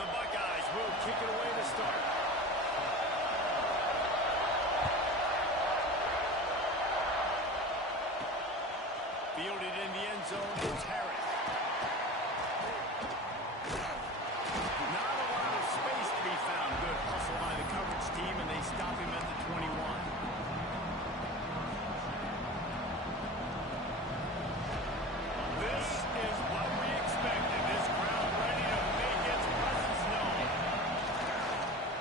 The Buckeyes will kick it away to start. Fielded in the end zone, it's Harris. Not a lot of space to be found. Good hustle by the coverage team, and they stop him at the 21. This is what we expected. This crowd ready to make its presence known.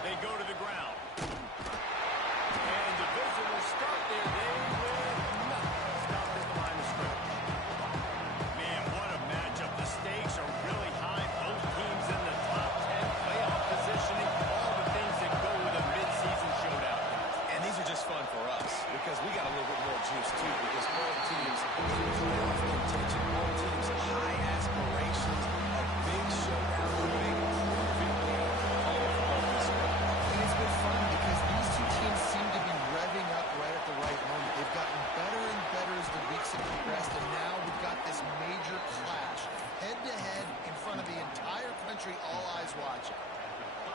They go to the ground. And the visitors start their day with nothing. Stopped at the line of scrimmage. Man, what a matchup. The stakes are really high. Both teams in the top 10. Playoff positioning. All the things that go with a mid-season showdown. And these are just fun for us because we got a little bit more juice, too, because both teams in playoff contention, both teams high aspirations, a big showdown, a big proving game all of this week. And it's been fun because these two teams seem to be revving up right at the right moment. They've gotten better and better as the weeks have progressed, and now we've got this major clash, head-to-head in front of the entire country, all eyes watching.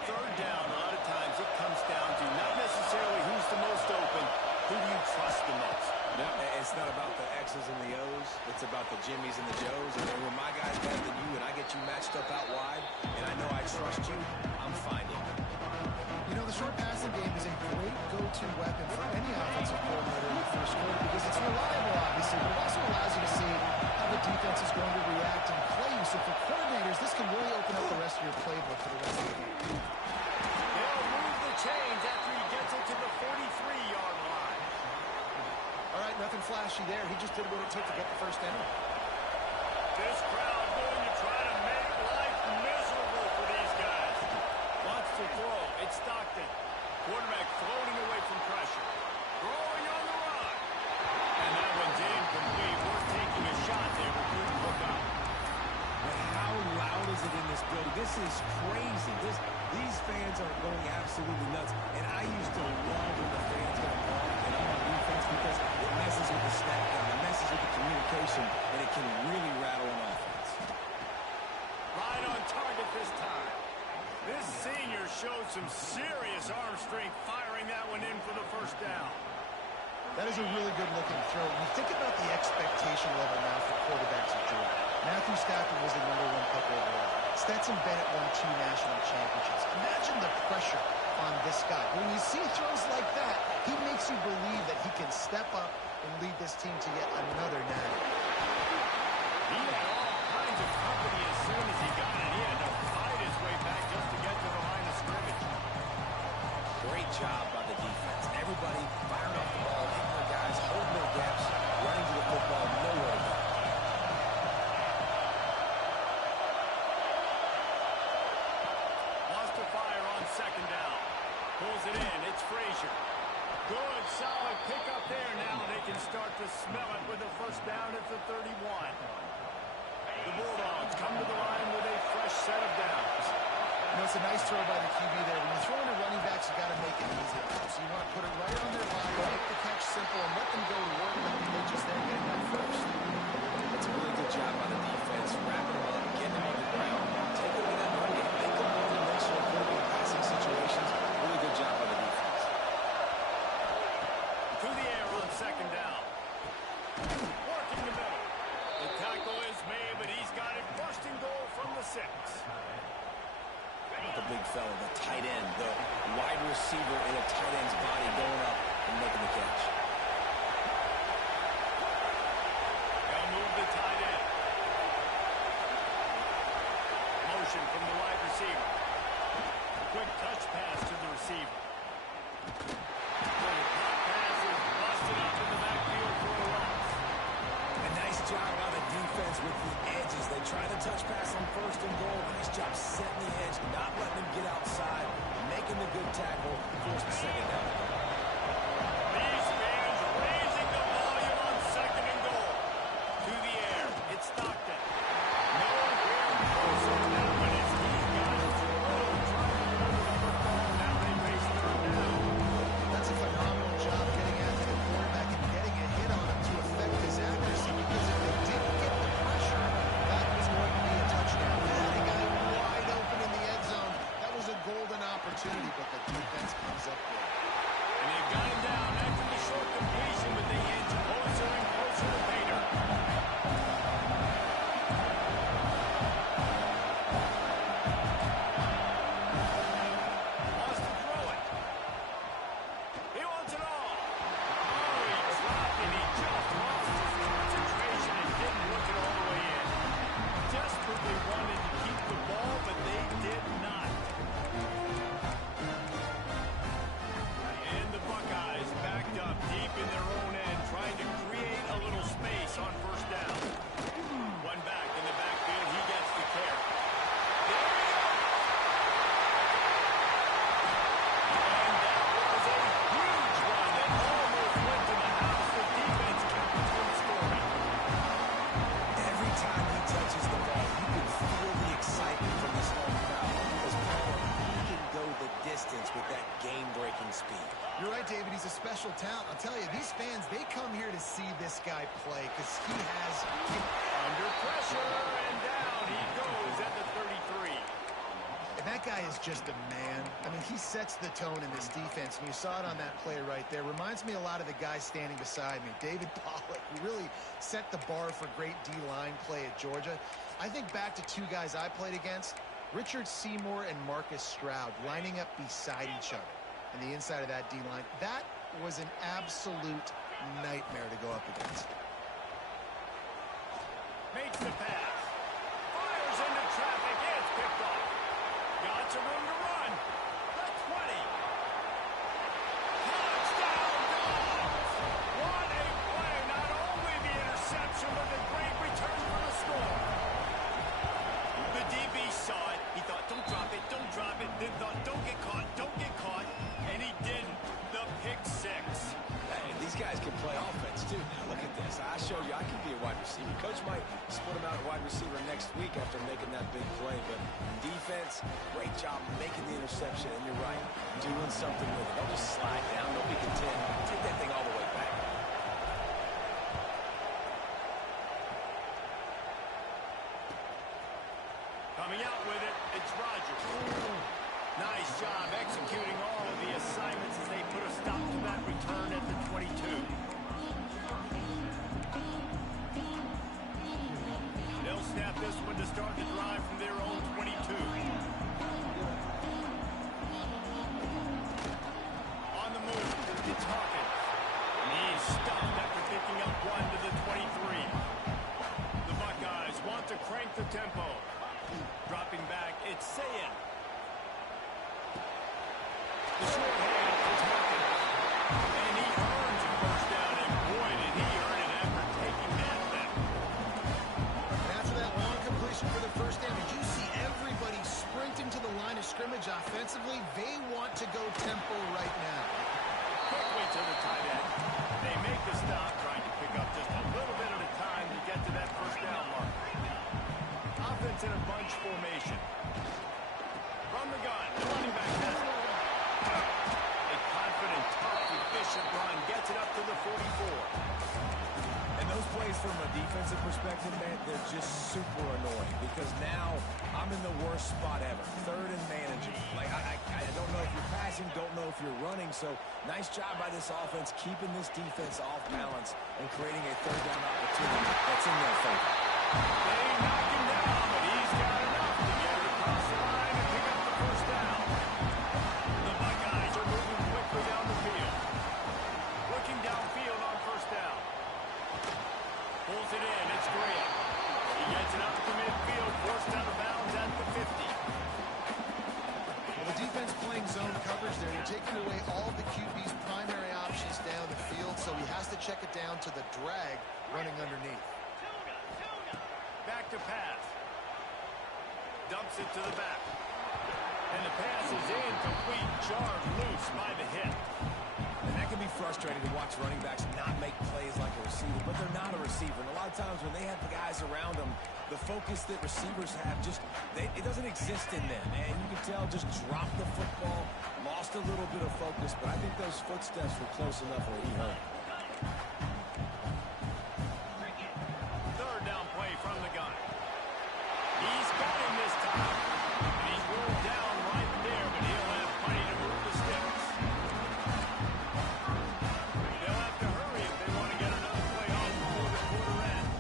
Third down, a lot of times it comes down to not necessarily who's the most open, who do you trust the most? No, it's not about the X's and the O's. It's about the Jimmies and the Joes. And then when my guy's better than you and I get you matched up out wide, and I know I trust you, I'm finding you. You know, the short passing game is a great go-to weapon for any offensive coordinator in the first quarter because it's reliable, obviously, but it also allows you to see how the defense is going to react and play you. So for coordinators, this can really open up the rest of your playbook for the rest of the game. They'll move the chains after he gets it to the 43-yard line. All right, nothing flashy there. He just did what it took to get the first down. This crowd going to try to make life miserable for these guys. Wants to throw. It's Stockton. Quarterback floating away from pressure. Throwing on the run. And that one's incomplete. We're taking a shot there. We couldn't hook up. But how loud is it in this building? This is crazy. These fans are going absolutely nuts. And I used to love when the fans got involved and on defense because it messes with the snap down, it messes with the communication, and it can really rattle an offense. Right on target this time. This senior showed some serious arm strength firing that one in for the first down. That is a really good-looking throw. When you think about the expectation level now for quarterbacks at Georgia. Matthew Stafford was the #1 pick overall. Stetson Bennett won 2 national championships. Imagine the pressure on this guy. When you see throws like that, he makes you believe that he can step up and lead this team to yet another natty. He had all kinds of company as soon as he got it. He had to fight his way back just to get to the line of scrimmage. Great job by the defense. Everybody firing off the ball, hitting their guys, holding their gaps, running to the football, nowhere to go. Wants to fire on second down. Pulls it in. It's Frazier. Good, solid pickup there. Now they can start to smell it with the first down at the 31. The Bulldogs come to the line with a fresh set of downs. You know, it's a nice throw by the QB there. When you're throwing to running backs, you got to make it easy. So you want to put it right on their body, make the catch simple, and let them go to work like they did just there, getting that first. That's a really good job by the defense, wrapping them up, getting them on the ground, taking them to that run game, make them one-dimensional, putting them in passing situations. Really good job by the defense. To the air on second down. Working the middle. The tackle is made, but he's got it first and goal from the 6. The big fella, the tight end, the wide receiver in a tight end's body going up and making the catch. They'll move the tight end. Motion from the wide receiver. Quick touch pass to the receiver. The hot pass is busted up in the backfield for a loss. A nice job by the defense with the edges. They try the touch pass on first and goal. Nice job setting the edge, not letting them get outside, making the good tackle, force the second down. These fans raising the volume on second and goal. To the air. It's Stockton. Nowhere close on that one as he got it through. Trying to run the football. Now they race third down. That's a phenomenal job getting after the quarterback and getting a hit on him to affect his accuracy, because if they didn't get the pressure, that was going to be a touchdown. They had a guy wide open in the end zone, he's a special talent. I'll tell you, these fans, they come here to see this guy play because he has... Under pressure, and down he goes at the 33. And that guy is just a man. I mean, he sets the tone in this defense, and you saw it on that play right there. Reminds me a lot of the guy standing beside me, David Pollack, who really set the bar for great D-line play at Georgia. I think back to two guys I played against, Richard Seymour and Marcus Stroud, lining up beside each other in the inside of that D-line. That was an absolute nightmare to go up against. Makes the pass. Fires into traffic. It's picked off. Got some room to run. The 20. Touchdown, Dogs! What a play. Not only the interception, but the great return for the score. The DB saw it. He thought, don't drop it, don't drop it. Then thought, don't get caught, don't get caught. And he didn't. The pick six. Hey, these guys can play offense, too. Now, look at this. I showed you I can be a wide receiver. Coach might split him out at wide receiver next week after making that big play. But defense, great job making the interception. And you're right, doing something with it. Don't just slide down. Don't be content. Take that thing all the way back. Coming out with it, it's Rodgers. Nice job executing all of the assignments as they put a stop to that return at the 22. They'll snap this one to start the drive from their own 22. On the move, it's Hawkins. And he's stopped after picking up one to the 23. The Buckeyes want to crank the tempo. Dropping back, it's Sayin. The short hand is Hawkins. And he earns a first down, and boy, did he earn it after taking that back. And after that long completion for the first down, did you see everybody sprinting to the line of scrimmage offensively? They want to go tempo right now. Quickly to the tight end. They make the stop, trying to pick up just a little bit at a time to get to that first down mark. Offense in a bunch formation. From the gun, the running back has it. A confident, tough, efficient run gets it up to the 44. And those plays from a defensive perspective, man, they're just super annoying because now I'm in the worst spot ever. Third and managing. Like, I don't know if you're passing, don't know if you're running. So nice job by this offense keeping this defense off balance and creating a third down opportunity that's in their favor. They knock him down, but he's got enough to get it across the line and pick up the first down. The Buckeyes are moving quickly down the field. Looking downfield on first down. Pulls it in, it's Graham. He gets it up to midfield, forced out of bounds at the 50. Well, the defense playing zone coverage there. You're taking away all of the QB's primary options down the field, so he has to check it down to the drag running underneath. Back to pass. Dumps it to the back. And the pass is incomplete, jarred loose by the hit. And that can be frustrating to watch running backs not make plays like a receiver, but they're not a receiver. And a lot of times when they have the guys around them, the focus that receivers have it doesn't exist in them. And you can tell just dropped the football, lost a little bit of focus, but I think those footsteps were close enough where he hurt. Third down play from the gun. He's got him this time. And he's rolled down right there, but he'll have plenty to move the sticks. They'll have to hurry if they want to get another play off before the quarter ends.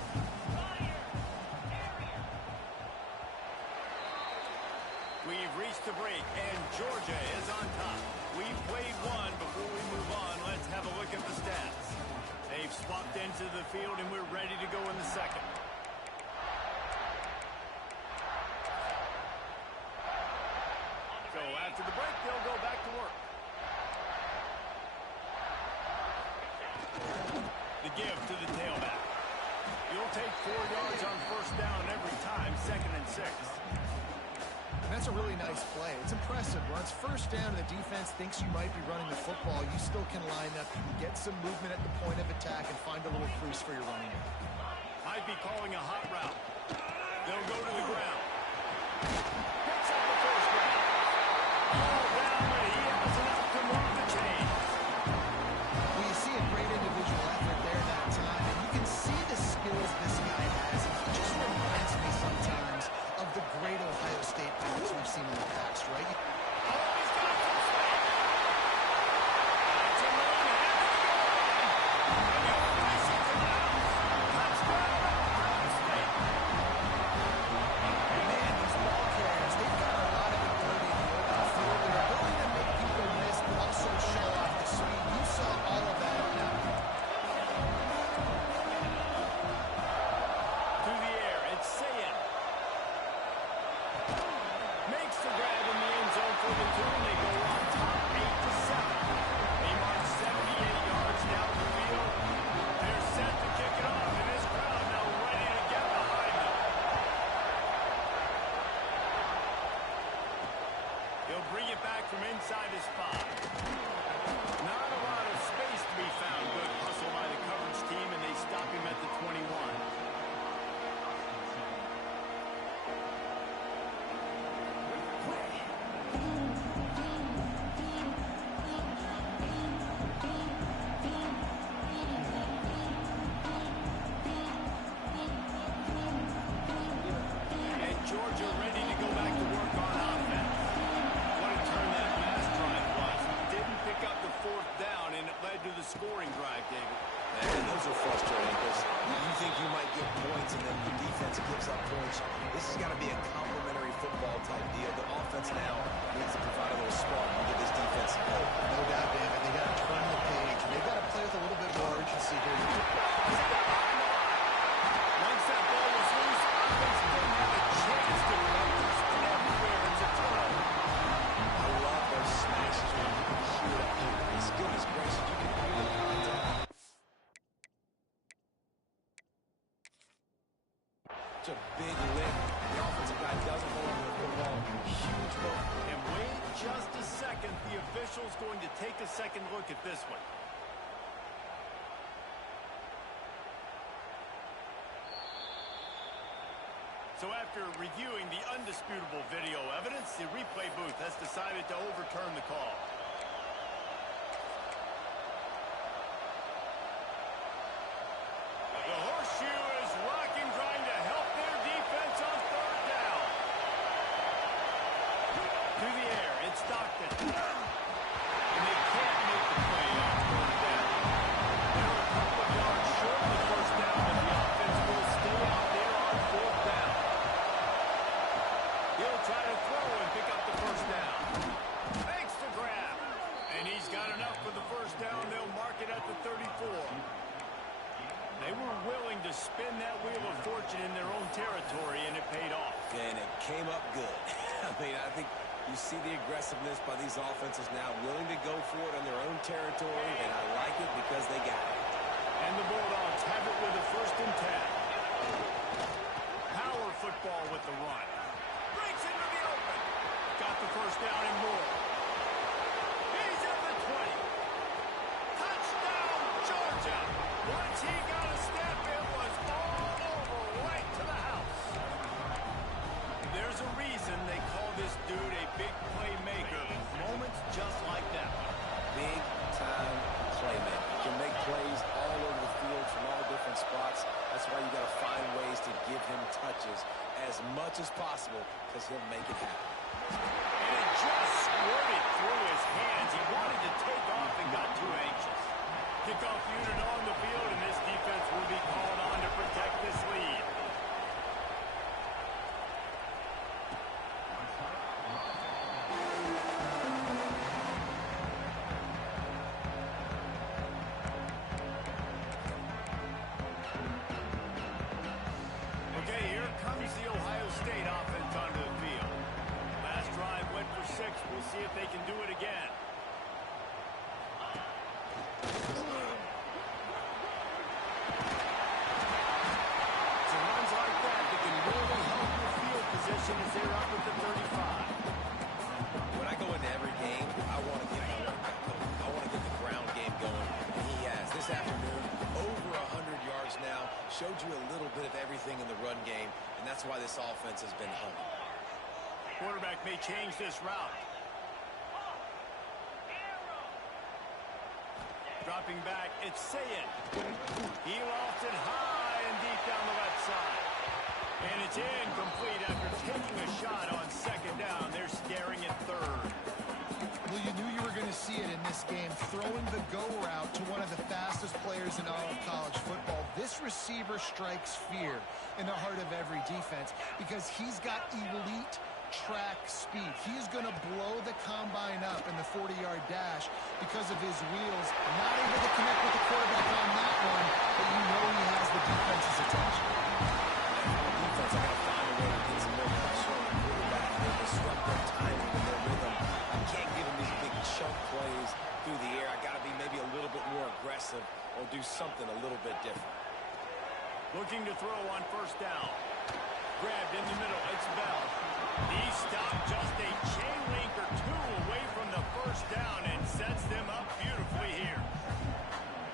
We've reached the break, and Georgia is on top. We've played one. Before we move on, let's have a look at the stats. They've swapped into the field, and we're ready to go in the second. So after the break, they'll go back to work. The give to the tailback. You'll take 4 yards on first down every time, 2nd and 6. And that's a really nice play. It's impressive. Once first down and the defense thinks you might be running the football, you still can line up. You can get some movement at the point of attack and find a little crease for your running back. Might be calling a hot route. They'll go to the ground. Picks up the first down. All down, but he has enough to move the chains. for the two, and they go on top 8-7. They march 78 yards down the field. They're set to kick it off, and this crowd now ready to get behind them. He'll bring it back from inside his 5. Not a lot of space to be found. Good hustle by the coverage team, and they stop him at the 21. And Georgia ready to go back to work on offense. What a turn that last drive was. Didn't pick up the 4th down, and it led to the scoring drive, David. And those are frustrating because you think you might get points and then your defense gives up points. This has got to be a complementary football type deal. The offense now needs to provide a little spark and give this defense some hope. No doubt, David. They got to turn the page. They've got to play with a little bit more urgency here. Once that ball was loose, offense didn't have a chance to run. And everywhere it's a turnover. I love those smashes when you can hear it. As goodness gracious, you can hear the contact. It's a big lift. The offensive guy doesn't hold on to the football. Huge move. And wait just a second. The official's going to take a second look at this one. So after reviewing the undisputable video evidence, the replay booth has decided to overturn the call. The horseshoe is rocking, trying to help their defense on 3rd down. Through the air, it's Stockton. And they can't make the play on 3rd down. They're a couple of yards short of the 1st down, but the offense will stay out there on 4th down. He'll try to throw and pick up the 1st down. Makes the grab. And he's got enough for the 1st down. They'll mark it at the 34. They were willing to spin that wheel of fortune in their own territory, and it paid off. And it came up good. I think you see the aggressiveness by these offenses now, willing to go for it on their own territory, and I like it because they got it. And the Bulldogs have it with a 1st and 10. Power football with the run. Breaks into the open. Got the 1st down and more. He's at the 20. Touchdown, Georgia. Once he got a step, it was all over right to the house. There's a reason they call this dude a big playmaker. Moments just like that one. Big time playmaker. Can make plays all over the field from all different spots. That's why you got to find ways to give him touches as much as possible because he'll make it happen. And it just squirted through his hands. He wanted to take off and got too anxious. Kickoff unit on the field, and this defense will be called on to protect this lead. Okay, here comes the Ohio State offense onto the field. Last drive went for 6. We'll see if they can do it again. It's runs like that that can really help your field position as they're up at the 35. When I go into every game, I want to get the ground game going, and he has. This afternoon, over 100 yards now, showed you a little bit of everything in the run game, and that's why this offense has been humming. Quarterback may change this route. Dropping back, it's Sayin. He lofts it high and deep down the left side. And it's incomplete after taking a shot on 2nd down. They're staring at 3rd. Well, you knew you were going to see it in this game. Throwing the go route to one of the fastest players in all of college football. This receiver strikes fear in the heart of every defense because he's got elite track speed. He is going to blow the combine up in the 40-yard dash because of his wheels. Not able to connect with the quarterback on that one, but you know he has the defense's attention. Defense, I got to find a way to get some more pressure on the quarterback and disrupt their timing and their rhythm. something a little bit different. Looking to throw on first down. Grabbed in the middle. It's Bell. He stopped just a chain link or two away from the first down and sets them up beautifully here.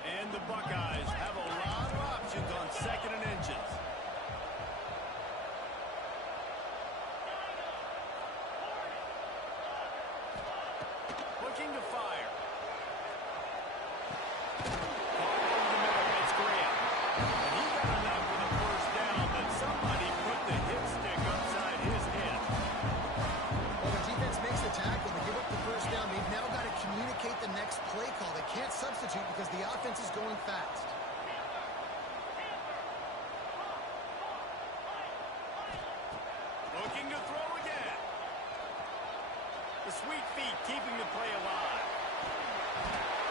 And the Buckeyes have a lot of options on second and inches. Looking to fire. The next play call. They can't substitute because the offense is going fast. Looking to throw again. The sweet feet keeping the play alive.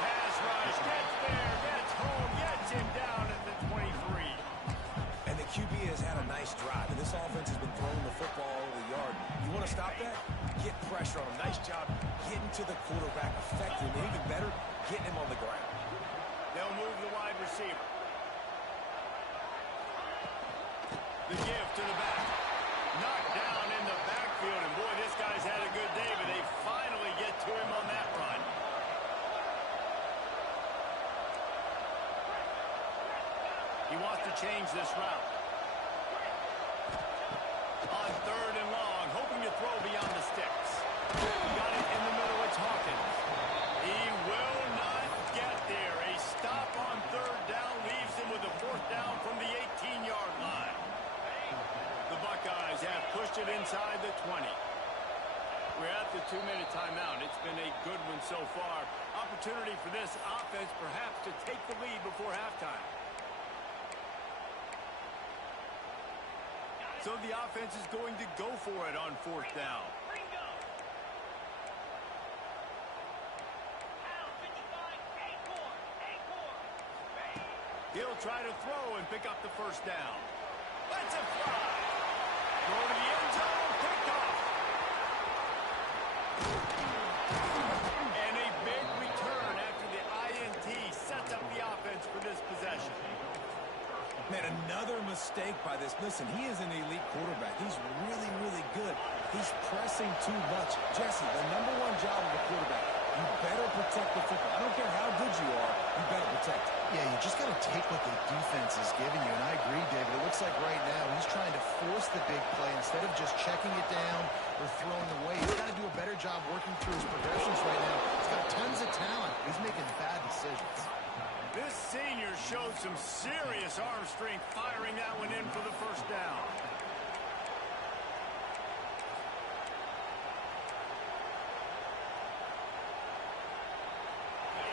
Pass rush, gets there, gets home, gets him down at the 23. And the QB has had a nice drive, and this offense has been throwing the football over the yard. You want to stop that? Get pressure on him. Nice job getting to the quarterback effectively. And even better, getting him on the ground. They'll move the wide receiver. The give to the back. Knocked down in the backfield. And boy, this guy's had a good day, but they finally get to him on that run. He wants to change this route. On third and long, hoping to throw beyond the sticks. Got it in the middle, it's Hawkins. He will not get there. A stop on third down leaves him with a fourth down from the 18-yard line. The Buckeyes have pushed it inside the 20. We're at the 2-minute timeout. It's been a good one so far. Opportunity for this offense perhaps to take the lead before halftime. So the offense is going to go for it on fourth down. He'll try to throw and pick up the first down. Let's it fly. Throw to the end zone. Picked off. And a big return after the INT sets up the offense for this possession. Man, another mistake by this. Listen, he is an elite quarterback. He's really, really good. He's pressing too much. Jesse, the number one job of a quarterback, you better protect the football. I don't care how good you are, you better protect it. Yeah, you just got to take what the defense is giving you. And I agree, David. It looks like right now he's trying to force the big play instead of just checking it down or throwing away. He's got to do a better job working through his progressions right now. He's got tons of talent. He's making bad decisions. This senior showed some serious arm strength firing that one in for the first down.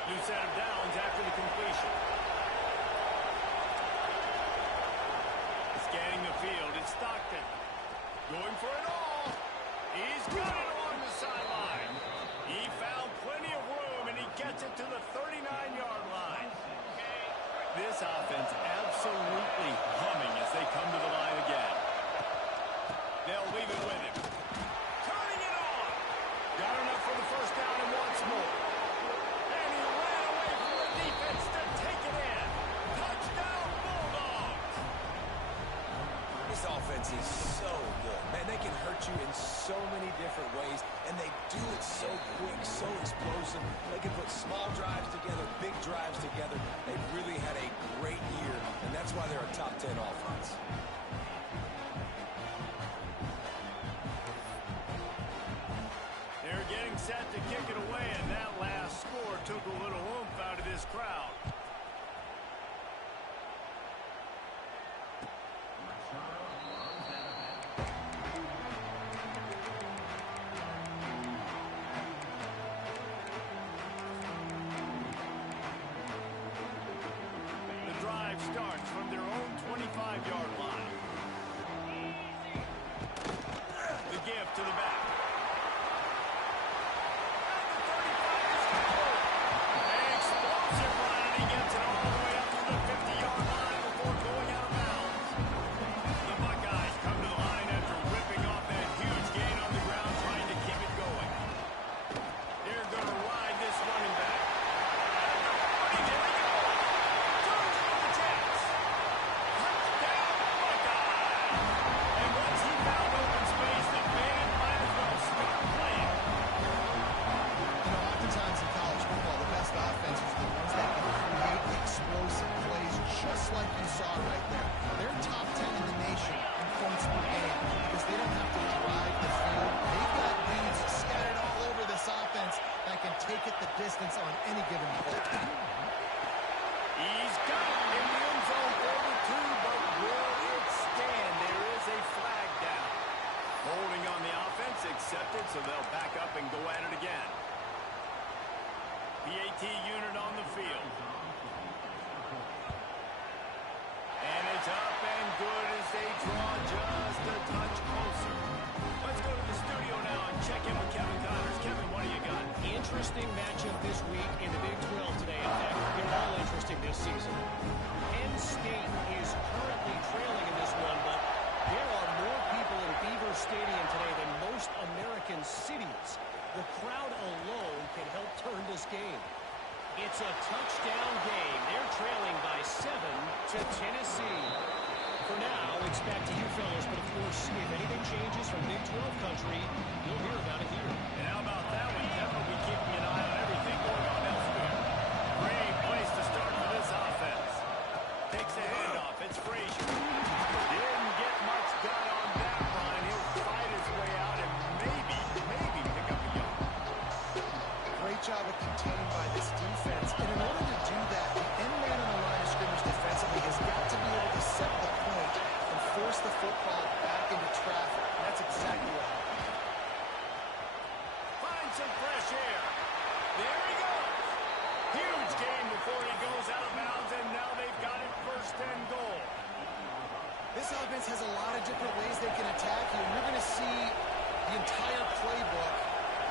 New set of downs after the completion. Scanning the field, it's Stockton. Going for it all. He's got it along the sideline. He found plenty of room, and he gets it to the 39-yard line. This offense absolutely humming as they come to the line again. They'll leave it with him. Turning it on. Got enough for the first down and wants more. And he ran away from the defense to take it in. Touchdown, Bulldogs. This offense is so good. Man, they can hurt you in so many different ways, and they do it so quick, so explosive. They can put small drives together, big drives together. They've really had a great year, and that's why they're a top 10 offense. They're getting set to kick it away, and that last score took a little oomph out of this crowd. Starts from their own 25-yard line. The give to the back. And the 35 is good. An explosive run, and he gets it all the way up to the 50-yard line before going out of bounds. The Buckeyes come to the line after ripping off that huge gain on the ground, trying to keep it going. They're going to ride this running back. There we go. intercepted, so they'll back up and go at it again. PAT unit on the field. And it's up and good as they draw just a touch closer. Let's go to the studio now and check in with Kevin Connors. Kevin, what do you got? Interesting matchup this week in the Big 12 today. In fact, they're all interesting this season. Penn State is currently trailing in this one, but there are more people in Beaver Stadium today than most American cities. The crowd alone can help turn this game. It's a touchdown game. They're trailing by 7 to Tennessee. For now, it's back to you fellas, but of course, if anything changes from Big 12 country, you'll hear about it here. And how about that one, Kevin? We'll be keeping an eye on everything going on elsewhere. Great place to start for this offense. Takes a handoff. It's Frazier. Didn't get much done on that run. He'll fight his way out and maybe pick up a yard. Great job of containing by this defense. And in order to do that, the end man on the line of scrimmage defensively has got to be able to set the point and force the football back into traffic. And that's exactly what happened. Find some fresh air. There he goes. Huge gain before he goes out of bounds, and now they've got it first and goal. This offense has a lot of different ways they can attack you, and you're going to see the entire playbook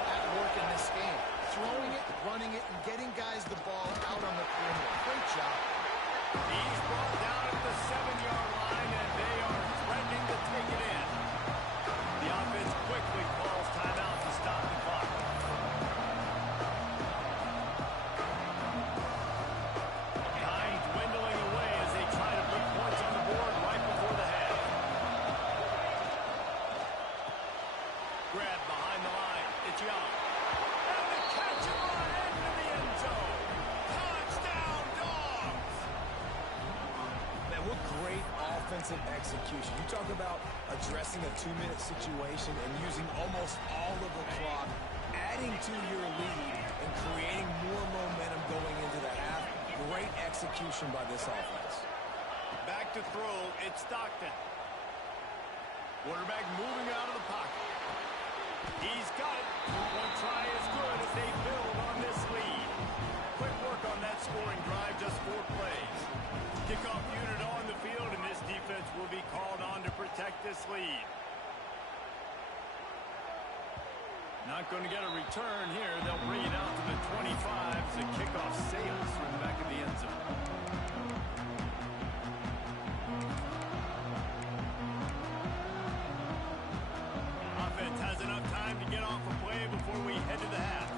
at work in this game. Throwing it, running it, and getting guys the ball out on the perimeter. Great job. He's brought down at the 7-yard line, and they are threatening to take it in. The offense quickly calls timeout to stop the clock. Time dwindling away as they try to put points on the board right before the half. Grab behind the line. It's Young. And the catch and run into the end zone. Touchdown, Dogs! Man, what great offensive execution. You talk about addressing a 2-minute situation and using almost all of the clock, adding to your lead, and creating more momentum going into the half. Great execution by this offense. Back to throw, it's Stockton. Quarterback moving out of the pocket. He's got it. One try is good as they build on this lead. Quick work on that scoring drive, just 4 plays. Kickoff unit on the field, and this defense will be called on to protect this lead. Not going to get a return here. They'll bring it out to the 25 as the kickoff sails through the back of the end zone. Offense has enough time to get off a play before we head to the half.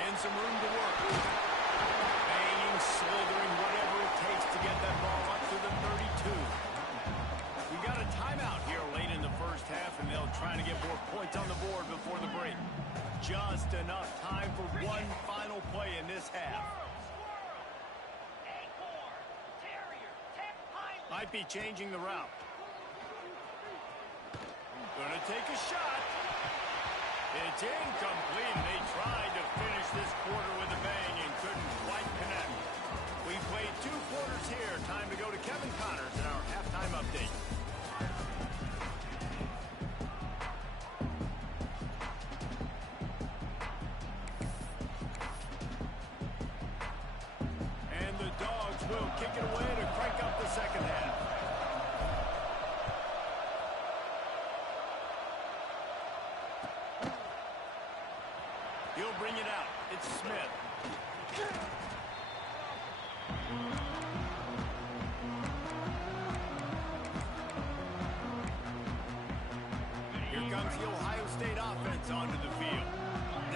And some room to work. Banging, slithering, whatever it takes to get that ball up to the 32. We got a timeout here late in the first half, and they'll try to get more points on the board before the break. Just enough time for one final play in this half. Might be changing the route. Gonna take a shot. It's incomplete. They tried to finish this quarter with a bang and couldn't quite connect. We played 2 quarters here. Time to go to Kevin Connors in our halftime update. And the Dogs will kick it away to crank up the second half. He'll bring it out. It's Smith. Here comes the Ohio State offense onto the field.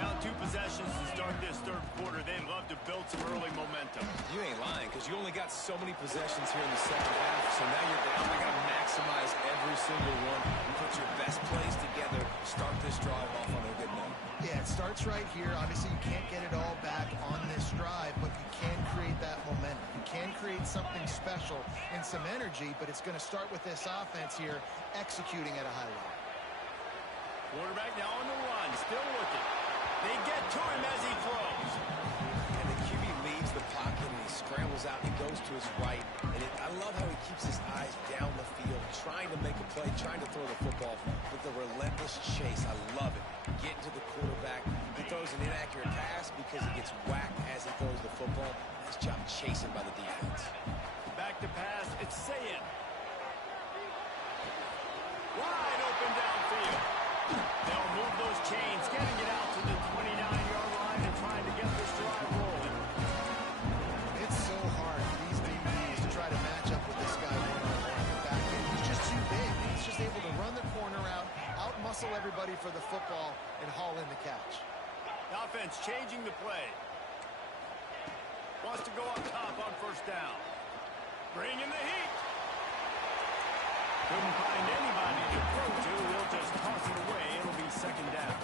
Now 2 possessions to start this third quarter. They'd love to build some early momentum. You ain't lying, because you only got so many possessions here in the second half, so now you're down. You got to maximize every single one. You put your best plays together, start this drive off on a good note. Yeah, it starts right here. Obviously, you can't get it all back on this drive, but you can create that momentum. You can create something special and some energy, but it's going to start with this offense here executing at a high level. Quarterback now on the run, still looking. They get to him as he throws. And the QB leaves the pocket and he scrambles out, he goes to his right, and I love how he keeps his eyes down the field, trying to make a play, trying to throw the football with the relentless chase. I love it. Getting to the quarterback. He throws an inaccurate pass because he gets whacked as he throws the football. Nice job chasing by the defense. Back to pass, it's Sayin. Wide open downfield. They'll move those chains, getting it out to the 29-yard line and trying to get this drive rolling. It's so hard for these DBs to try to match up with this guy one-on-one. The back end, he's just too big. He's just able to run the corner out muscle everybody for the football, and haul in the catch. The offense changing the play. Wants to go up top on first down. Bring in the heat. Couldn't find anybody to throw to. He'll just toss it away. It'll be second down.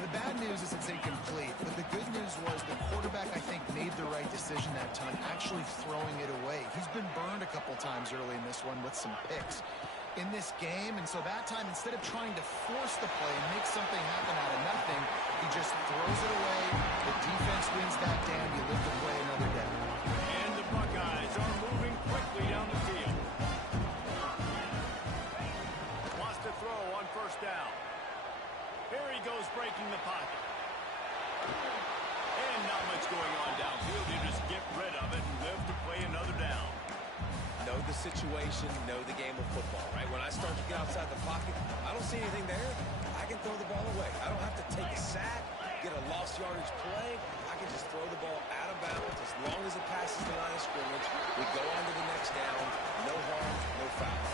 The bad news is it's incomplete, but the good news was the quarterback, I think, made the right decision that time, actually throwing it away. He's been burned a couple times early in this one with some picks in this game, and so that time, instead of trying to force the play and make something happen out of nothing, he just throws it away. The defense wins that down. You live to play another day. And the Buckeyes are moving quickly down the field. Wants to throw on first down. Here he goes, breaking the pocket. And not much going on downfield. You just get rid of it and live to play another down. Know the situation, know the game of football, right? When I start to get outside the pocket, I don't see anything there. I can throw the ball away. I don't have to take a sack, get a lost yardage play. I can just throw the ball out of bounds as long as it passes the line of scrimmage. We go on to the next down. No harm, no foul.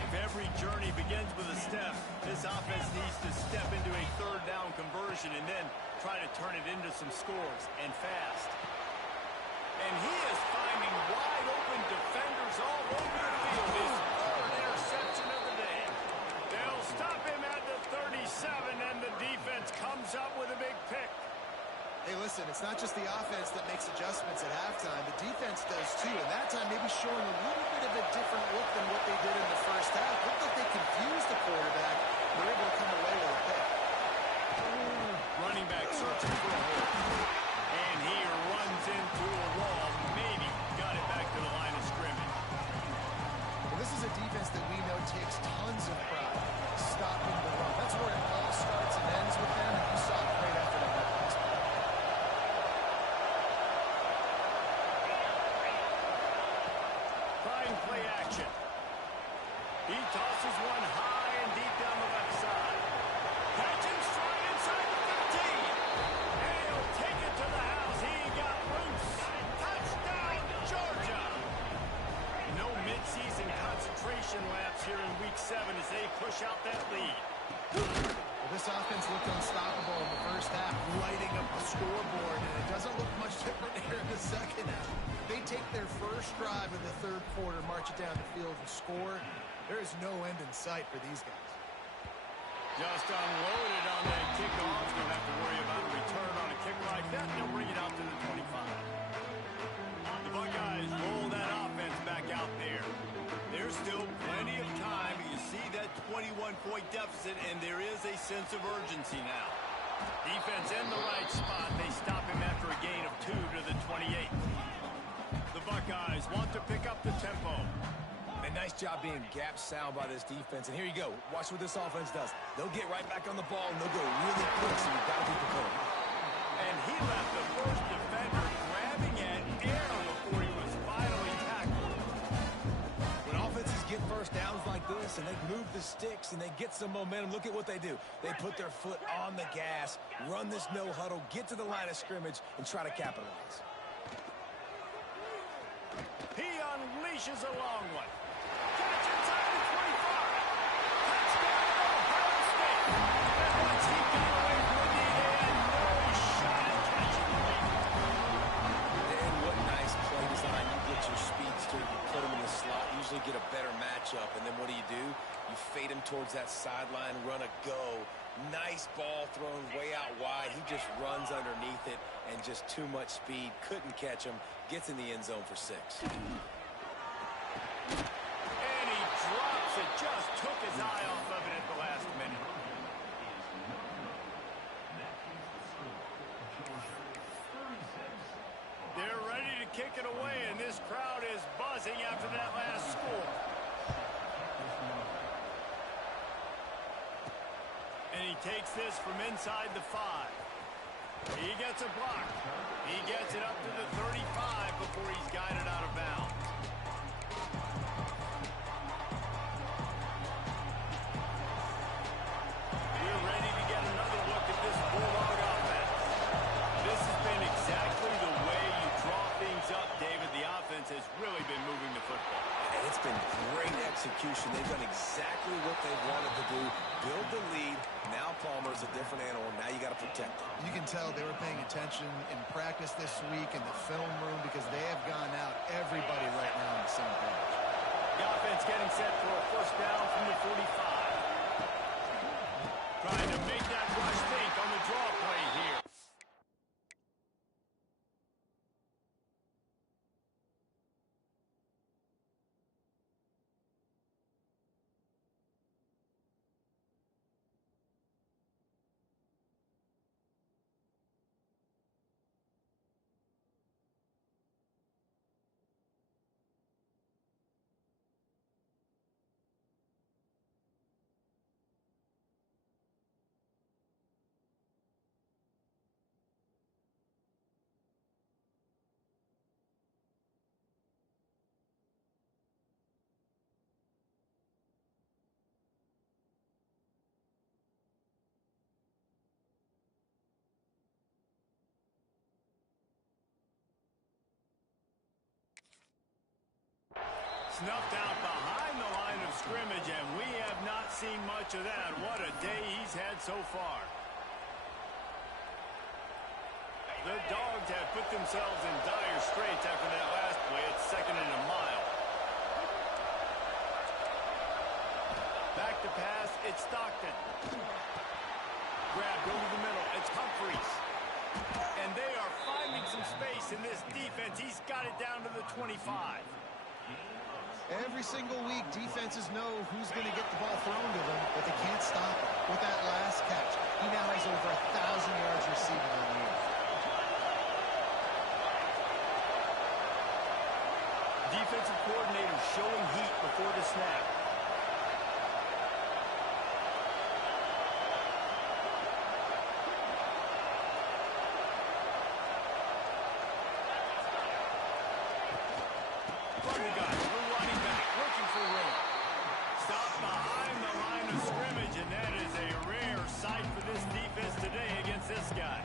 If every journey begins with a step, this offense needs to step into a third down conversion and then try to turn it into some scores, and fast. And he is finding wide open defenders all over the field. His third interception of the day. They'll stop him at the 37, and the defense comes up with a big pick. Hey, listen, it's not just the offense that makes adjustments at halftime. The defense does too, and that time maybe showing a little bit of a different look than what they did in the first half. Looked like they confused the quarterback. They're able to come away with a pick. Running back searching for a hole. And he runs into a wall. Maybe got it back to the line of scrimmage. Well, this is a defense that we know takes tons of pride stopping the run. That's where it all starts and ends with them, and you saw a great effort on that pass. Trying play action. He tosses one high and deep down the left side. Catching straight inside the 15. And he'll take it to the house. He got loose. Touchdown, Georgia. No midseason concentration laps here in Week 7 as they push out that lead. Well, this offense looked unstoppable in the first half, lighting up the scoreboard, and it doesn't look much different here in the second half. They take their first drive in the third quarter, march it down the field, and score. There is no end in sight for these guys. Just unloaded on that kickoff. Don't have to worry about a return on a kick like that. They'll bring it out to the 25. The Buckeyes roll that offense back out there. There's still plenty of time. You see that 21-point deficit, and there is a sense of urgency now. Defense in the right spot. They stop him after a gain of 2 to the 28. The Buckeyes want to pick up the tempo. And nice job being gap sound by this defense. And here you go. Watch what this offense does. They'll get right back on the ball, and they'll go really quick, so you've got to be prepared. And he left the first defender grabbing at air before he was finally tackled. When offenses get first downs like this, and they move the sticks, and they get some momentum, look at what they do. They put their foot on the gas, run this no huddle, get to the line of scrimmage, and try to capitalize. He unleashes a long one. Catch inside the 25. Touchdown, Ohio State. And once he got away from the end, no shot at catching the lead. And what nice play design. You get your speedster, you put him in the slot, usually get a better matchup, and then what do? You fade him towards that sideline, run a go. Nice ball thrown way out wide. He just runs underneath it, and just too much speed. Couldn't catch him. Gets in the end zone for 6. And he drops it. Just took his eye off of it at the last minute. kick it away, and this crowd is buzzing after that last score. And he takes this from inside the 5. He gets a block. He gets it up to the 35 before he's guided out of bounds. We're ready to get another look at this Bulldog offense. This has been exactly the way you draw things up, David. The offense has really been moving the football. And it's been great execution. They've done exactly what they wanted to do. Build the lead. Now Palmer's a different animal. Now you got to protect him. You can tell they were paying attention in practice this week in the film room because they have gone out everybody right now on the same page. The offense getting set for a first down from the 45. Trying to make that rush think on the draw play here. Snuffed out behind the line of scrimmage, and we have not seen much of that. What a day he's had so far. The Dogs have put themselves in dire straits after that last play. It's 2nd and a mile. Back to pass, it's Stockton. Grabbed over the middle, it's Humphries. And they are finding some space in this defense. He's got it down to the 25. Every single week, defenses know who's going to get the ball thrown to them, but they can't stop him. With that last catch, he now has over 1,000 yards receiving on the year. Defensive coordinator showing heat before the snap. From the gun, we're running back, looking for room. Stop behind the line of scrimmage, and that is a rare sight for this defense today against this guy.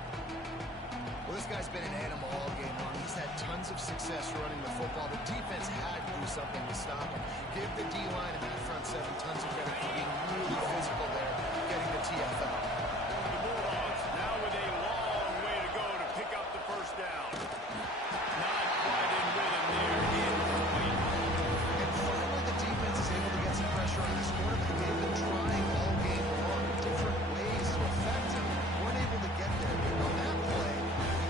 Well, this guy's been an animal all game long. He's had tons of success running the football. The defense had to do something to stop him. Give the D-line and that front 7 tons of credit for being really physical there, getting the TFL. The Bulldogs now with a long way to go to pick up the first down. Not quite in rhythm there. Incomplete. And finally, the defense is able to get some pressure on this quarterback. They've been trying all game long, different ways to affect him. Weren't able to get there. But on that play,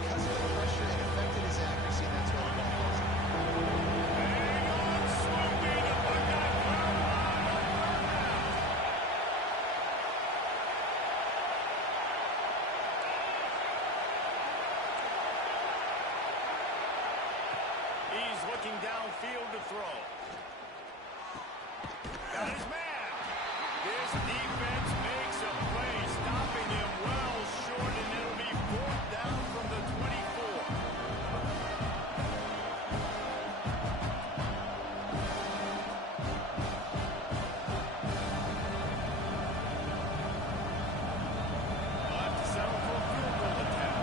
because of the pressure, it affected his accuracy, and that's why the ball falls out. Hang on, swooping, and look at He's looking downfield to throw. Got his man. This defense makes a play, stopping him well short, and it'll be 4th down from the 24. We'll have to settle for a field goal attempt.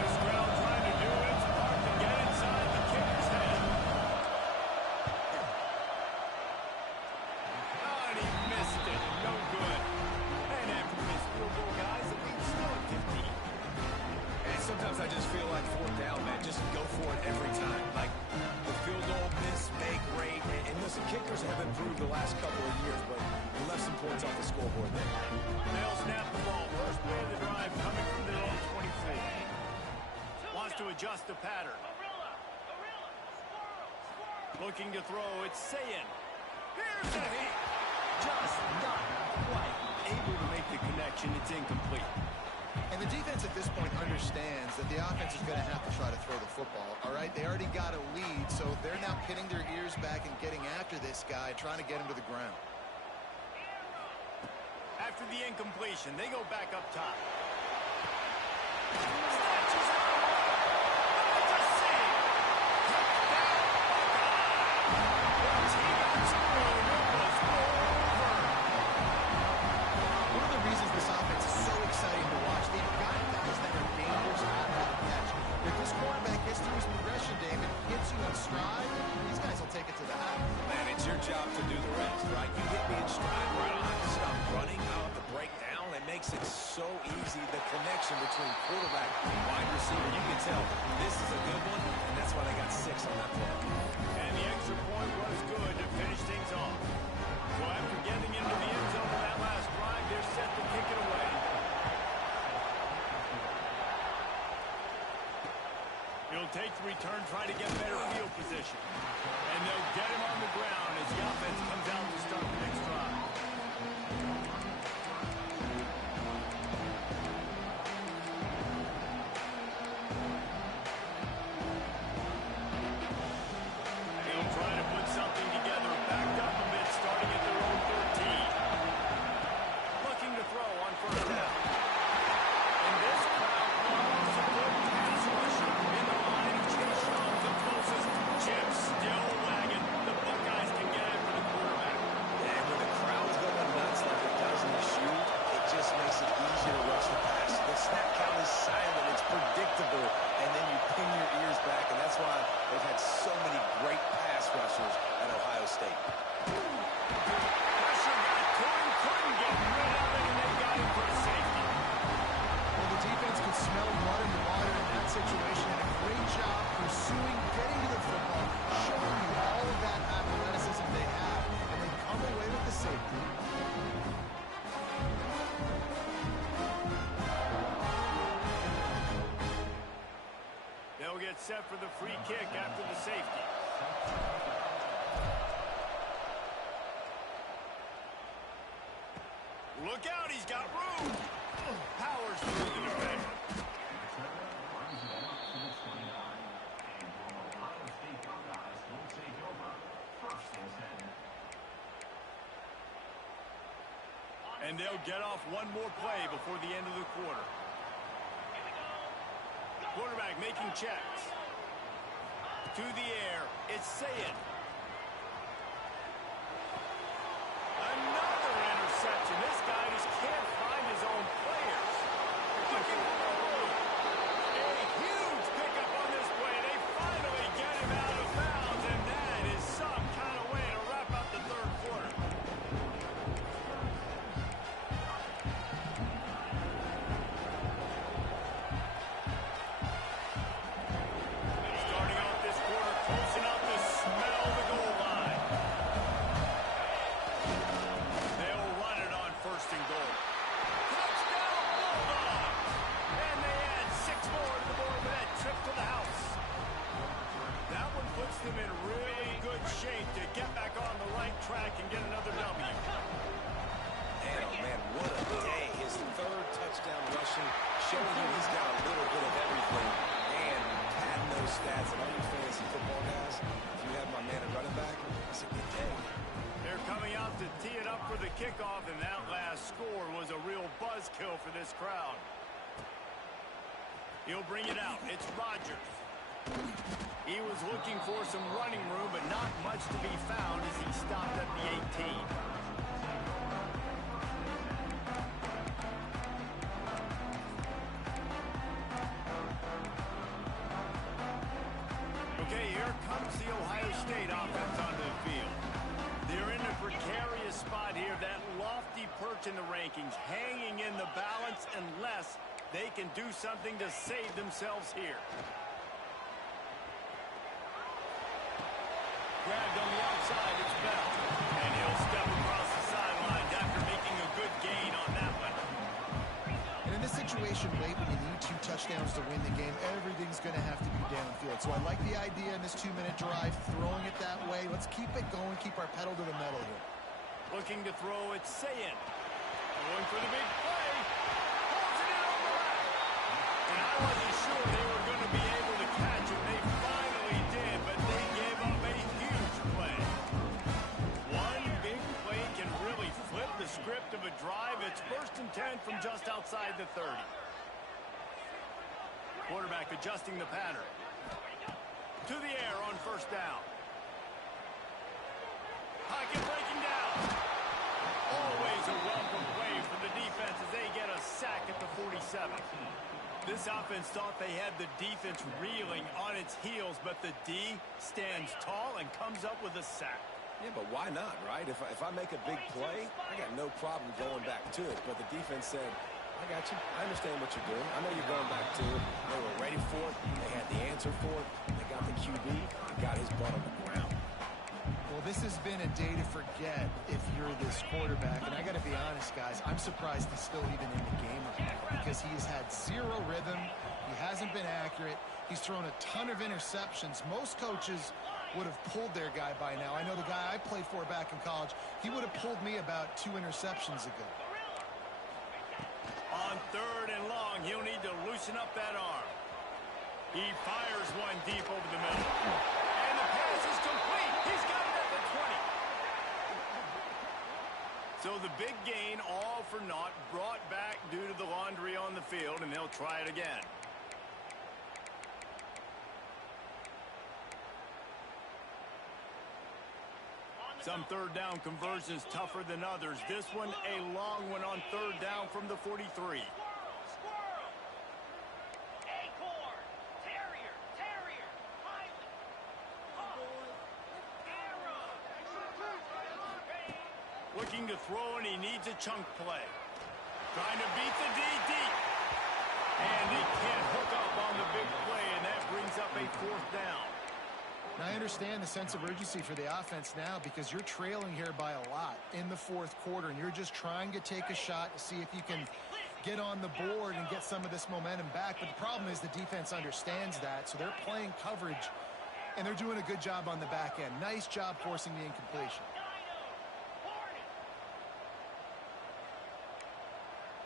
This crowd trying to do its part to get inside the kicker's head. Oh, and he missed it. No good. And after the missed field goal, guys, the lead's still at 15. And sometimes I just feel like 4th down, man. Just go for it every time. Like the field goal, miss, make, great. And listen, kickers have improved the last couple of years, but you left some points off the scoreboard there. They'll snap the ball. First play of the drive coming from their own 24. Wants to adjust the pattern. Looking to throw. It's Sayin. Here's the hit. Just not quite able to make the connection. It's incomplete. And the defense at this point understands that the offense is going to have to try to throw the football, all right? They already got a lead, so they're now pinning their ears back and getting after this guy, trying to get him to the ground. After the incompletion, they go back up top. Snatches it away. That's a save. Touchdown, Buckeye. Once he got some room, it was over. One of the reasons this offense is so exciting to watch, they've got guys that are dangerous after the catch. If this quarterback gets through his progression, David, hits you in stride, these guys will take it to the house. Man, it's your job to do the rest, right? You hit me in stride right on. Stop running out of the breakdown. It makes it so easy. The connection between quarterback and wide receiver, you can tell this is a good one, and that's why they got 6 on that play. And the extra point was good to finish things off. So after getting into the end zone on that last drive, they're set to kick it away. It'll take the return, try to get better field position. And they'll get him on the ground as the offense comes out to start the next drive. They'll try to put something together, backed up a bit, starting at their own 13. Looking to throw on first down. And this crowd loves a good pass rusher in the line of Chase Young, the closest. Chip still wagging. The Buckeyes can get after the quarterback. And when the crowd's going nuts like it does in the shoot, it just makes it easier to rush the pass. The snap count is silent, it's predictable, and then you pin your ears back, and that's why they've had so many great pass rushers at Ohio State. Pressure got to him, couldn't get rid of it, and they got him for a safety. Well, the defense could smell blood in the water in that situation, and a great job pursuing, getting to the football, showing you all of that athleticism they have, and they come away with the safety. They'll get set for the free kick after the safety. Look out, he's got room. Powers through the defender. And they'll get off one more play before the end of the quarter. Quarterback making checks. To the air, it's Sayed. Another interception. This guy just can't find his own players. Looking for a room. A huge pickup on this play. They finally get him out of bounds, and that is some kind of way to wrap up the third quarter. Starting off this quarter, close enough to smell the goal line. They'll run it on first and goal. Touchdown, Bulldogs! And they add 6 more to the board with that trip to the house. That one puts them in really good shape to get back on the right track and get another W. Man, oh man, what a day. His 3rd touchdown rushing, showing you he's got a little bit of everything. And padding those stats, and all you fantasy football guys, if you have my man at running back, it's a good day. They're coming out to tee it up for the kickoff, and that last score was a real buzzkill for this crowd. He'll bring it out. It's Rodgers. He was looking for some running room, but not much to be found as he stopped at the 18. Okay, here comes the Ohio State offense onto the field. They're in a precarious spot here, that lofty perch in the rankings, hanging in the balance unless they can do something to save themselves here. Grabbed on the outside, it's Bell. And he'll step across the sidelines after making a good gain on that one. And in this situation late when you need 2 touchdowns to win the game, everything's going to have to be downfield. So I like the idea in this 2-minute drive, throwing it that way. Let's keep it going, keep our pedal to the metal here. Looking to throw, it's Sayed. Going for the big play. Pulls it in on the left. And I wasn't sure they were going to be able to catch him. They finally did, but they gave up a huge play. One big play can really flip the script of a drive. It's 1st and 10 from just outside the 30. Quarterback adjusting the pattern. To the air on 1st down. Pocket breaking down. Always a welcome play for the defense as they get a sack at the 47. This offense thought they had the defense reeling on its heels, but the D stands tall and comes up with a sack. Yeah, but why not, right? If I make a big play, I got no problem going back to it. But the defense said, I got you. I understand what you're doing. I know you're going back to it. They were ready for it. They had the answer for it. They got the QB. They got his butt on the ground. Well, this has been a day to forget if you're this quarterback. And I got to be honest, guys, I'm surprised he's still even in the game because he's had zero rhythm. He hasn't been accurate. He's thrown a ton of interceptions. Most coaches would have pulled their guy by now. I know the guy I played for back in college, he would have pulled me about 2 interceptions ago. On 3rd and long, he'll need to loosen up that arm. He fires one deep over the middle. And the pass is complete. He's got it at the 20. So the big gain, all for naught, brought back due to the laundry on the field, and they'll try it again. Some 3rd down conversions tougher than others. This one, a long one on 3rd down from the 43. Looking to throw, and he needs a chunk play. Trying to beat the D deep. And he can't hook up on the big play, and that brings up a 4th down. Now, I understand the sense of urgency for the offense now because you're trailing here by a lot in the 4th quarter, and you're just trying to take a shot to see if you can get on the board and get some of this momentum back. But the problem is the defense understands that, so they're playing coverage, and they're doing a good job on the back end. Nice job forcing the incompletion.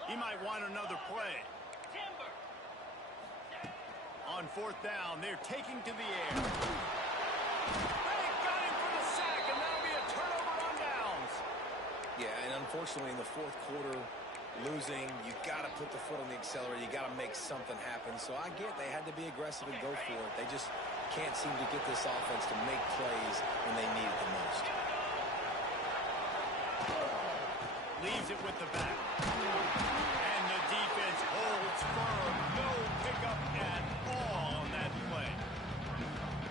He might want another play. On 4th down, they're taking to the air. They got him for the sack, and that'll be a turnover on downs. Yeah, and unfortunately in the 4th quarter, losing, you got to put the foot on the accelerator. You got to make something happen. So I get they had to be aggressive and go for it. They just can't seem to get this offense to make plays when they need it the most. Leaves it with the back. And the defense holds firm. No pickup at all on that play.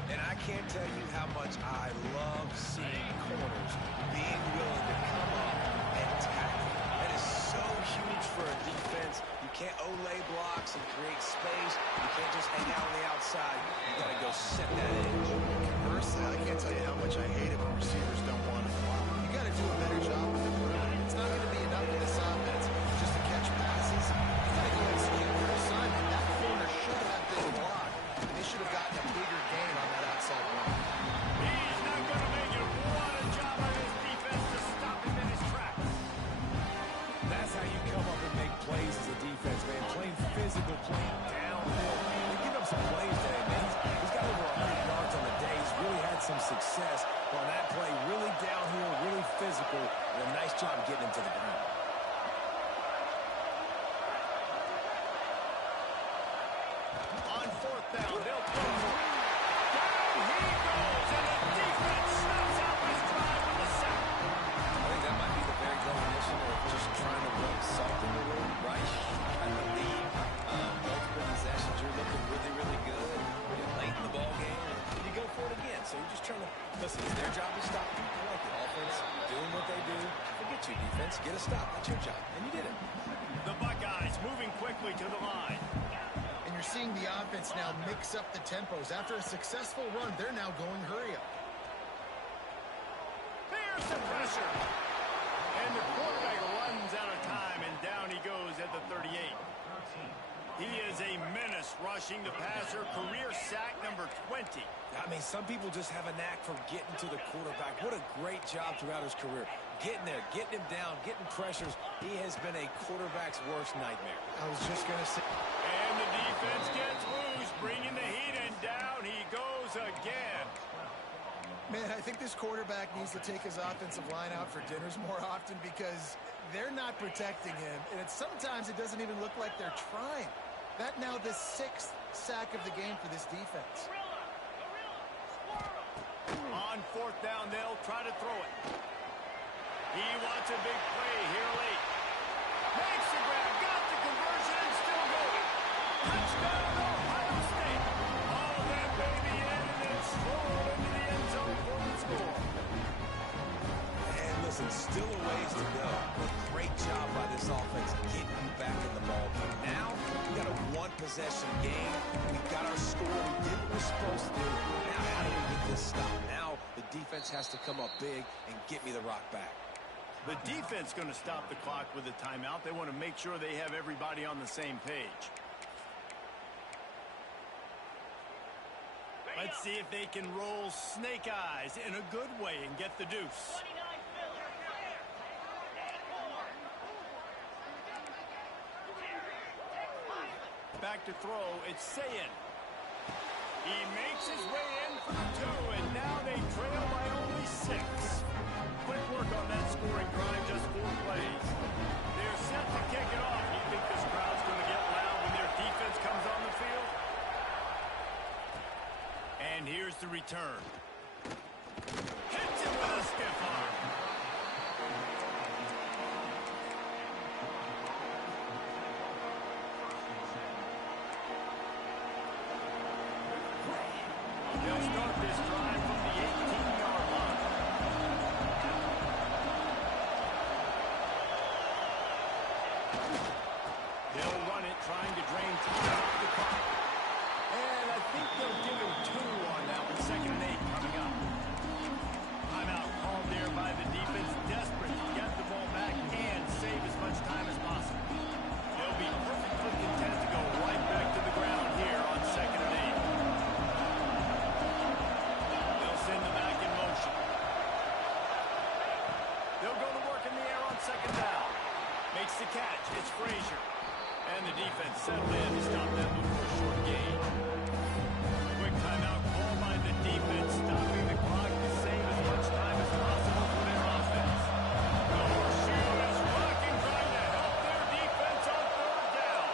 And I can't tell you how much I love seeing corners being willing to come up and tackle. That is so huge for a defense. You can't olay blocks and create space. You can't just hang out on the outside. You got to go set that edge. Conversely, I can't tell you how much I hate it when receivers don't want to block. You got to do a better job with the perimeter. It's not going to be enough in this offense just to catch passes. You got to go execute your assignment. That corner should have been blocked. They should have gotten a bigger gain on that outside run. He's not going to make it. What a job by his defense to stop him in his tracks. That's how you come up and make plays as a defense, man. Playing physical, playing downhill. They give up some plays today, man. He's got over 100 yards on the day. He's really had some success on that play. Really downhill, really physical, and a nice job getting him to the ground. On 4th down, they'll throw for it. Down he goes, and the defense snaps out this drive with a sack. I think that might be the very definition of just trying to rub salt in the wound, right? And the lead, multiple possessions, you're looking really, really good. You're late in the ball game, and you go for it again. So you're just trying to, listen, it's their job to stop you. I like the offense doing what they do. Forget you, defense. Get a stop. That's your job. And you did it. The Buckeyes moving quickly to the line. And you're seeing the offense now mix up the tempos. After a successful run, they're now going hurry up. There's the pressure. And the quarterback runs out of time, and down he goes at the 38. He is a menace rushing the passer. Career sack number 20. I mean, some people just have a knack for getting to the quarterback. What a great job throughout his career. Getting there, getting him down, getting pressures. He has been a quarterback's worst nightmare. I was just going to say. And the defense Man, I think this quarterback needs to take his offensive line out for dinners more often because they're not protecting him. And sometimes it doesn't even look like they're trying. That now the 6th sack of the game for this defense. On 4th down, they'll try to throw it. He wants a big play here late. Makes the grab, got the conversion, and still going. Touchdown, Ohio State. All of that baby in, and then stroll into the end zone for the score. And listen, still a ways to go, but great job by this offense getting you back in the ballgame. Now, we got a one-possession game. We got our score. We did what we're supposed to do. Now, how do we get this stopped? Now, the defense has to come up big and get me the rock back. The defense going to stop the clock with a timeout. They want to make sure they have everybody on the same page. Let's see if they can roll snake eyes in a good way and get the deuce. Back to throw, it's Sayin. He makes his way in for the 2, and now they trail by only 6. Quick work on that scoring drive, just 4 plays. They're set to kick it off. You think this crowd's going to get loud when their defense comes on the field? And here's the return. Hits him with a stiff arm. They'll start this drive from the 18-yard line. They'll run it, trying to drain time off the clock. And I think they'll give him 2 on that one. 2nd and 8 coming up. Timeout called there by the defense, desperate to get the ball back and save as much time as possible. They'll be perfectly content to go right back to the ground here on 2nd and 8. They'll send the back in motion. They'll go to work in the air on 2nd down. Makes the catch. It's Frazier. And the defense settled in to stop that move for a short gain. Quick timeout called by the defense, stopping the clock to save as much time as possible for their offense. The horseshoe is rocking, trying to help their defense on 3rd down.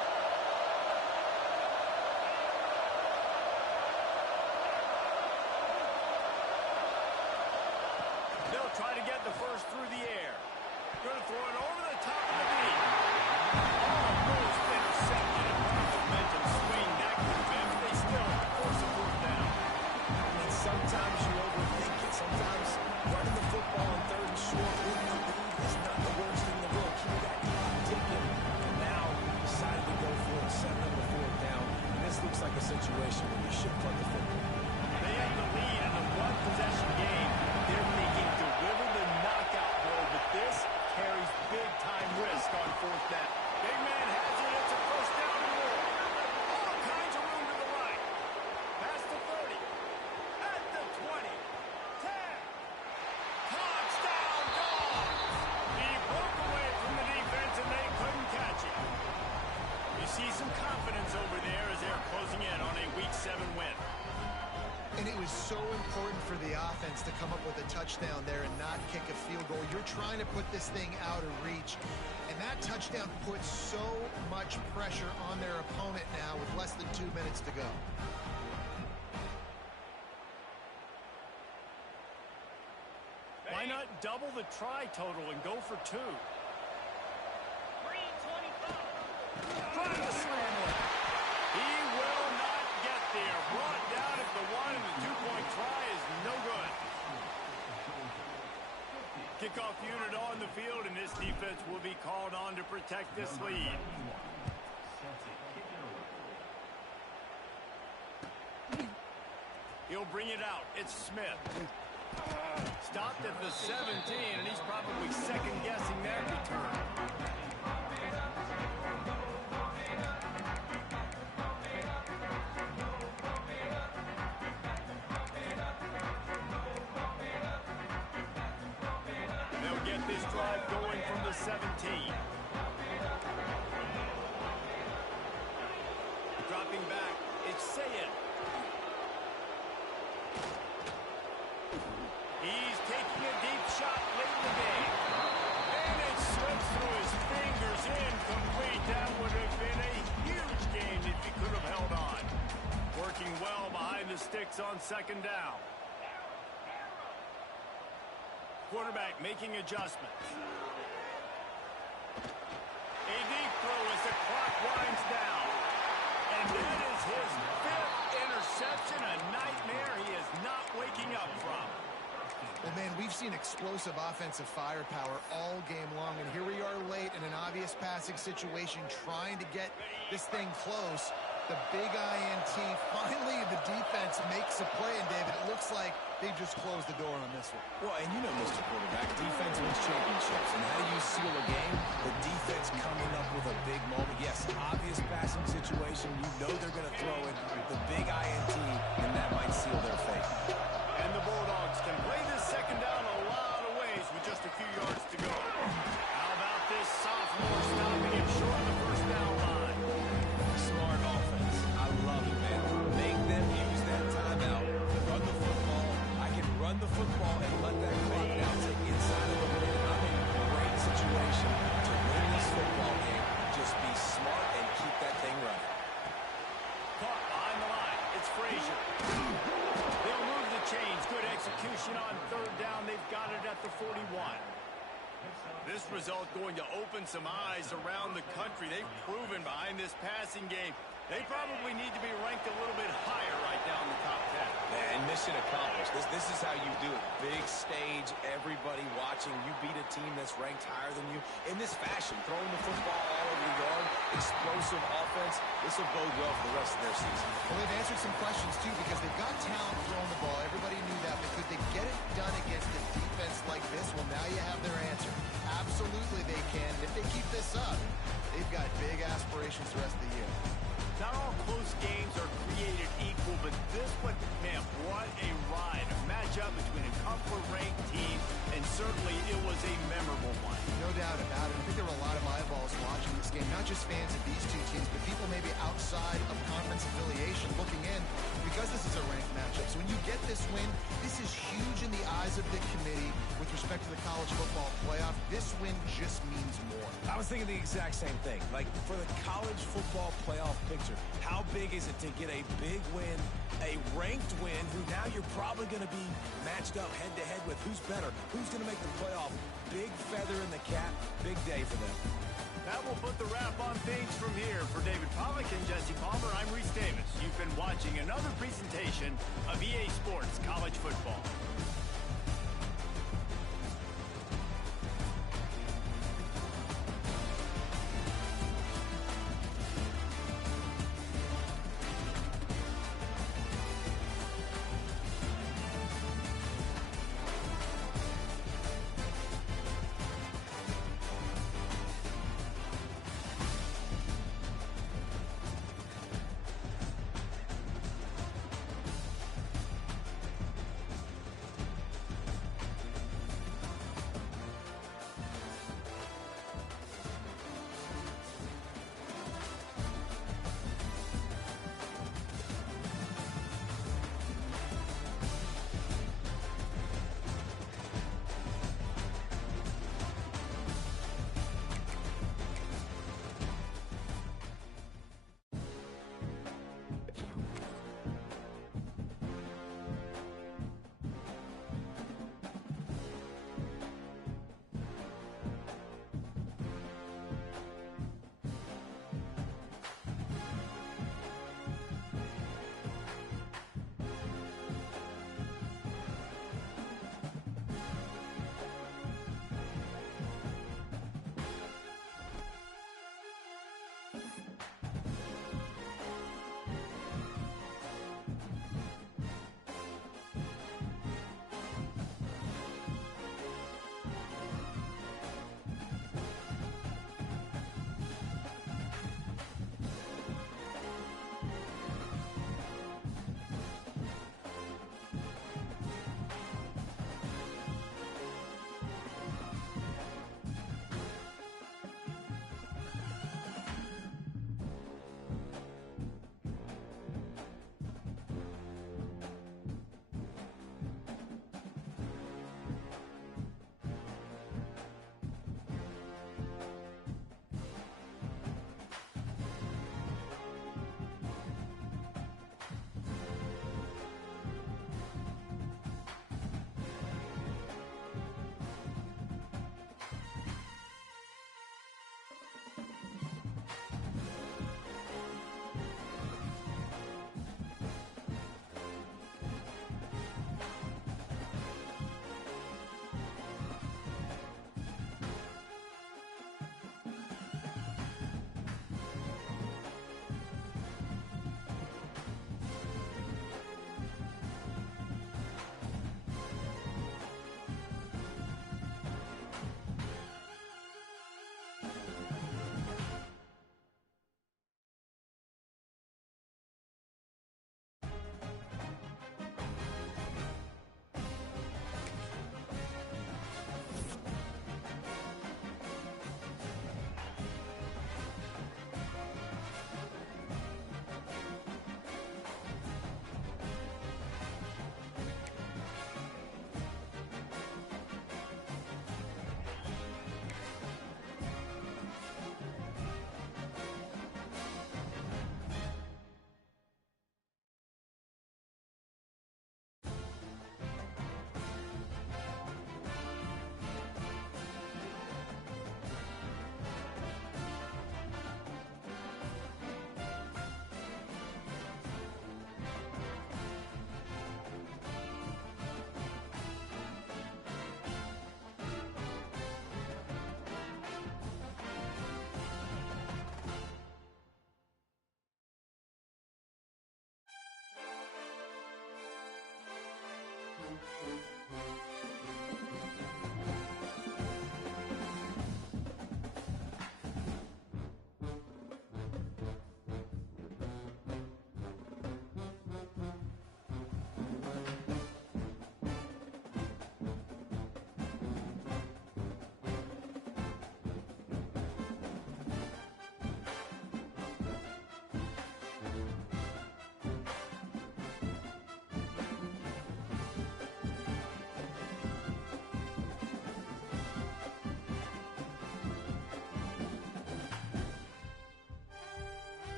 They'll try to get the first through the air. Going to throw it over the top of the knee. Almost intercepted. Momentum swing. That could have been, but they still force a 4th down. And sometimes you overthink it. Sometimes running the football on 3rd and short with the lead is not the worst thing in the world. Keep that clock ticking. And now decided to go for it, setting up the 4th down. And this looks like a situation where you should punt the football. They have the lead in a one-possession game. They're thinking to wiggle the knockout goal, but this carries big-time risk on 4th down. Big man has it. It's a 1st down and more. All kinds of room to the right. Past the 30. At the 20. 10. Touchdown, Dogs! He broke away from the defense, and they couldn't catch it. You see some confidence over there as they're closing in on a Week 7 win. And it was so important for the offense to come up with a touchdown there and not kick a field goal. You're trying to put this thing out of reach. And that touchdown puts so much pressure on their opponent now with less than 2 minutes to go. Why not double the try total and go for 2? Trying to slam one. He will not get there. Brought down at the 1, and the 2-point try is no good. Kickoff unit on the field, and this defense will be called on to protect this lead. He'll bring it out. It's Smith. Stopped at the 17, and he's probably second-guessing that return. They'll get this drive going from the 17. Dropping back, it's Sayin. sticks on second down. Quarterback making adjustments. A deep throw as the clock winds down. And that is his 5th interception, a nightmare he is not waking up from. Well, man, we've seen explosive offensive firepower all game long, and here we are late in an obvious passing situation trying to get this thing close. The big INT, finally the defense makes a play, and David, it looks like they've just closed the door on this one. Well, and you know, Mr. Quarterback, defense wins championships. And how do you seal a game? The defense coming up with a big moment. Yes, obvious passing situation. You know they're going to throw it. The big INT, and that might seal their fate. And the Bulldogs can play this second down a lot of ways with just a few yards to go. How about this sophomore stopping him short of the first down line? Smart offense. I love it, man. Make them use that timeout to run the football. I can run the football and let that clock now take inside of a minute. I'm in a great situation to win this football game. Just be smart and keep that thing running. Caught behind the line. It's Frazier. They'll move the chains. Good execution on third down. They've got it at the 41. This result going to open some eyes around the country. They've proven behind this passing game they probably need to be ranked a little bit higher right now in the top 10. And mission accomplished. This is how you do it. Big stage, everybody watching. You beat a team that's ranked higher than you in this fashion. Throwing the football all over the yard, explosive offense. This will bode well for the rest of their season. Well, they've answered some questions, too, because they've got talent throwing the ball. Everybody knew that, but could they get it done against a defense like this? Well, now you have their answer. Absolutely they can. And if they keep this up, they've got big aspirations the rest of the year. Not all close games are created equal, but this one, man, what a ride. A matchup between a couple-ranked team, and certainly it was a memorable one. No doubt about it. I think there were a lot of eyeballs watching this game, not just fans of these two teams, but people maybe outside of conference affiliation looking in because this is a ranked matchup. So when you get this win, this is huge in the eyes of the committee with respect to the college football playoff. This win just means more. I was thinking the exact same thing. Like, for the college football playoff picture, how big is it to get a big win, a ranked win, who now you're probably going to be matched up head-to-head with who's better, who's going to make the playoff. Big feather in the cap, big day for them. That will put the wrap on things from here. For David Pollack and Jesse Palmer, I'm Reese Davis. You've been watching another presentation of EA Sports College Football.